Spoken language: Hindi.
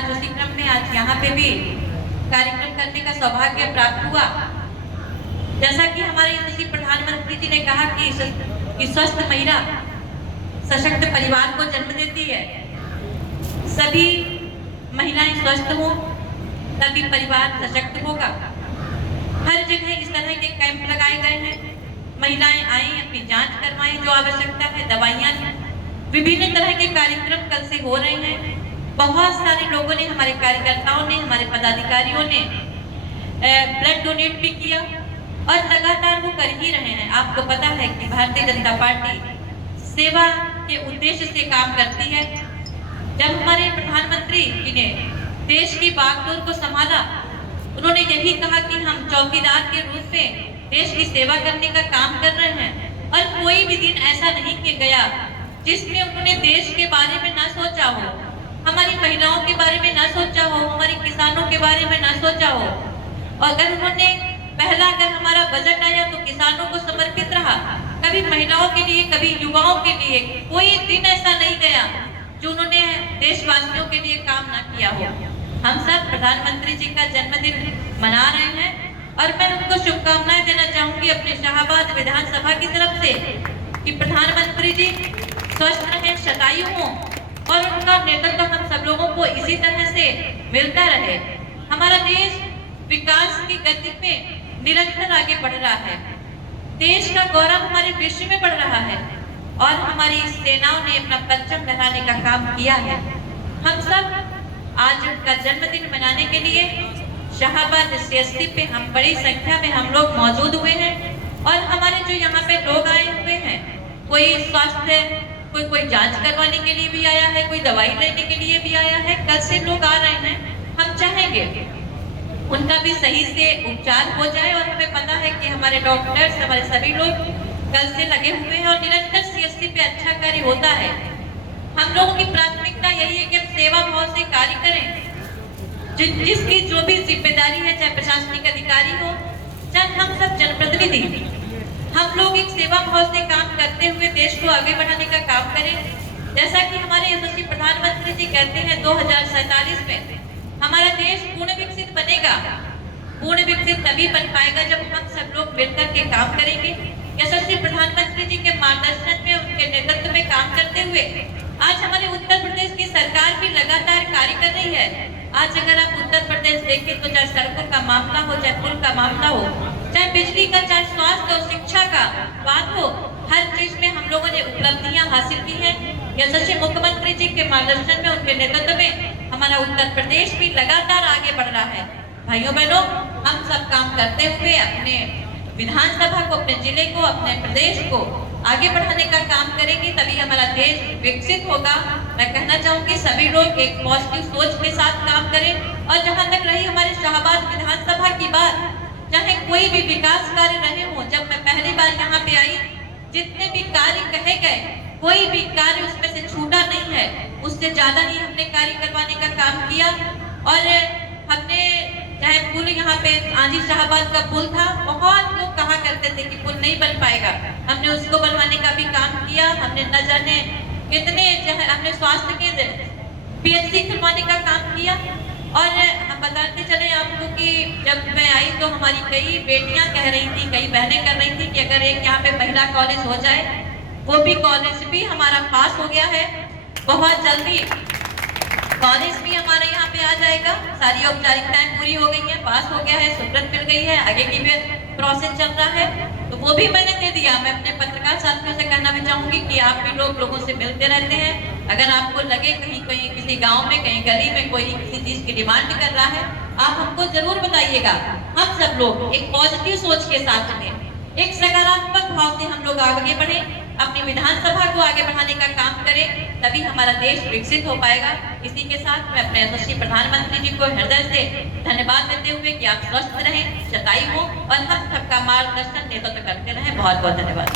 आज उसी क्रम में आज यहाँ पे भी कार्यक्रम करने का सौभाग्य प्राप्त हुआ। जैसा कि हमारे यशस्वी प्रधानमंत्री जी ने कहा कि स्वस्थ महिला सशक्त परिवार को जन्म देती है। सभी महिलाएं स्वस्थ हो तभी परिवार सशक्त होगा। हर जगह इस तरह के कैंप लगाए गए हैं, महिलाएं आए अपनी जांच करवाएं, जो आवश्यकता है दवाइयां, विभिन्न तरह के कार्यक्रम कल से हो रहे हैं। बहुत सारे लोगों ने, हमारे कार्यकर्ताओं ने, हमारे पदाधिकारियों ने ब्लड डोनेट भी किया और लगातार वो कर ही रहे हैं। आपको पता है कि भारतीय जनता पार्टी सेवा के उद्देश्य से काम करती है। जब हमारे प्रधानमंत्री जी ने देश की बागडोर को संभाला, उन्होंने यही कहा कि हम चौकीदार के रूप में देश की सेवा करने का काम कर रहे हैं और कोई भी दिन ऐसा नहीं किया गया जिसमें उन्होंने देश के बारे में ना सोचा हो, हमारी महिलाओं के बारे में ना सोचा हो, हमारे किसानों के बारे में ना सोचा हो। और अगर उन्होंने अगर हमारा बजट आया तो किसानों को समर्पित रहा, कभी महिलाओं के लिए, कभी युवाओं के लिए कोई दिन ऐसा नहीं गया जो उन्होंने देशवासियों के लिए काम ना किया हो। हम सब प्रधानमंत्री जी का जन्मदिन मना रहे हैं और मैं उनको शुभकामनाएं देना चाहूंगी अपने शाहबाद विधानसभा की तरफ से कि प्रधानमंत्री जी स्वस्थ रहें, शतायु हों और उनका नेतृत्व हम सब लोगों को इसी तरह से मिलता रहे। हमारा देश विकास की गति में निरंतर आगे बढ़ रहा है, देश का गौरव हमारे विश्व में बढ़ रहा है और हमारी सेनाओं ने अपना परचम लहराने का काम किया है। हम सब आज उनका जन्मदिन मनाने के लिए शाहबाद CST पे हम बड़ी संख्या में हम लोग मौजूद हुए हैं और हमारे जो यहाँ पे लोग आए हुए हैं, कोई स्वास्थ्य, कोई जांच करवाने के लिए भी आया है, कोई दवाई लेने के लिए भी आया है। कल से लोग आ रहे हैं, हम चाहेंगे उनका भी सही से उपचार हो जाए और हमें पता है कि हमारे डॉक्टर्स, हमारे सभी लोग कल से लगे हुए हैं और निरंतर CST पे अच्छा कार्य होता है। हम लोगों की प्राथमिकता यही है कि हम सेवा भाव से कार्य करें। जिसकी जो भी जिम्मेदारी है, चाहे प्रशासनिक अधिकारी हो, चाहे हम सब जनप्रतिनिधि, हम लोग एक सेवा भाव से काम करते हुए देश को आगे बढ़ाने का काम करें। जैसा कि हमारे यशस्वी प्रधानमंत्री जी कहते हैं 2047 में हमारा देश पूर्ण विकसित बनेगा। पूर्ण विकसित तभी बन पाएगा जब हम सब लोग मिलकर के काम करेंगे। यशस्वी प्रधानमंत्री जी के मार्गदर्शन में, उनके नेतृत्व में काम करते हुए आज हमारे उत्तर प्रदेश की सरकार भी लगातार कार्य कर रही है। आज अगर आप उत्तर प्रदेश देखें तो चाहे सड़कों का मामला हो, चाहे पुल का मामला हो, चाहे बिजली का, चाहे स्वास्थ्य और शिक्षा का बात हो, हर चीज में हम लोगों ने उपलब्धियां हासिल की हैं। यशस्वी मुख्यमंत्री जी के मार्गदर्शन में, उनके नेतृत्व में हमारा उत्तर प्रदेश भी लगातार आगे बढ़ रहा है। भाइयों बहनों, हम सब काम करते हुए अपने विधानसभा को, अपने जिले को, अपने प्रदेश को आगे बढ़ाने का काम करेंगे, तभी हमारा देश विकसित होगा। मैं कहना चाहूंगी सभी लोग एक पॉजिटिव सोच के साथ काम करें और जहां तक रही हमारे शाहबाद विधानसभा की बात, चाहे कोई भी विकास कार्य रहे हो, जब मैं पहली बार यहाँ पे आई, जितने भी कार्य कहे गए, कोई भी कार्य उसमें से छूटा नहीं है। उससे ज्यादा ही हमने कार्य करवाने का काम किया और हमने, चाहे पुल यहाँ पे आंधी शाहबाद का पुल था, बहुत लोग कहा करते थे कि पुल नहीं बन पाएगा, हमने उसको बनवाने का भी काम किया। हमने न जाने कितने, हमने स्वास्थ्य केंद्र PHC खुलवाने का काम किया और हम बताते चले आपको कि जब मैं आई तो हमारी कई बेटियां कह रही थी, कई बहनें कर रही थी कि अगर एक यहाँ पे महिला कॉलेज हो जाए, वो भी कॉलेज भी हमारा पास हो गया है, बहुत जल्दी कॉलेज भी हमारे यहाँ पे आ जाएगा। सारी औपचारिकताएं पूरी हो गई हैं, पास हो गया है, स्वीकृति मिल गई है, आगे की भी प्रोसेस चल रहा है, तो वो भी मैंने दे दिया। मैं अपने पत्रकार साथियों से कहना भी चाहूंगी कि आप भी लोगों से मिलते रहते हैं। अगर आपको लगे कहीं किसी गांव में, कहीं गली में कोई किसी चीज की डिमांड कर रहा है, आप हमको जरूर बताइएगा। हम सब लोग एक पॉजिटिव सोच के साथ में, एक सकारात्मक भाव से हम लोग आगे बढ़े, अपनी विधानसभा को आगे बढ़ाने का काम करें, तभी हमारा देश विकसित हो पाएगा। इसी के साथ मैं अपने यशस्वी प्रधानमंत्री जी को हृदय से धन्यवाद देते हुए कि आप स्वस्थ रहें, शतायु हो और हम सबका मार्गदर्शन, नेतृत्व करते रहें। बहुत बहुत धन्यवाद।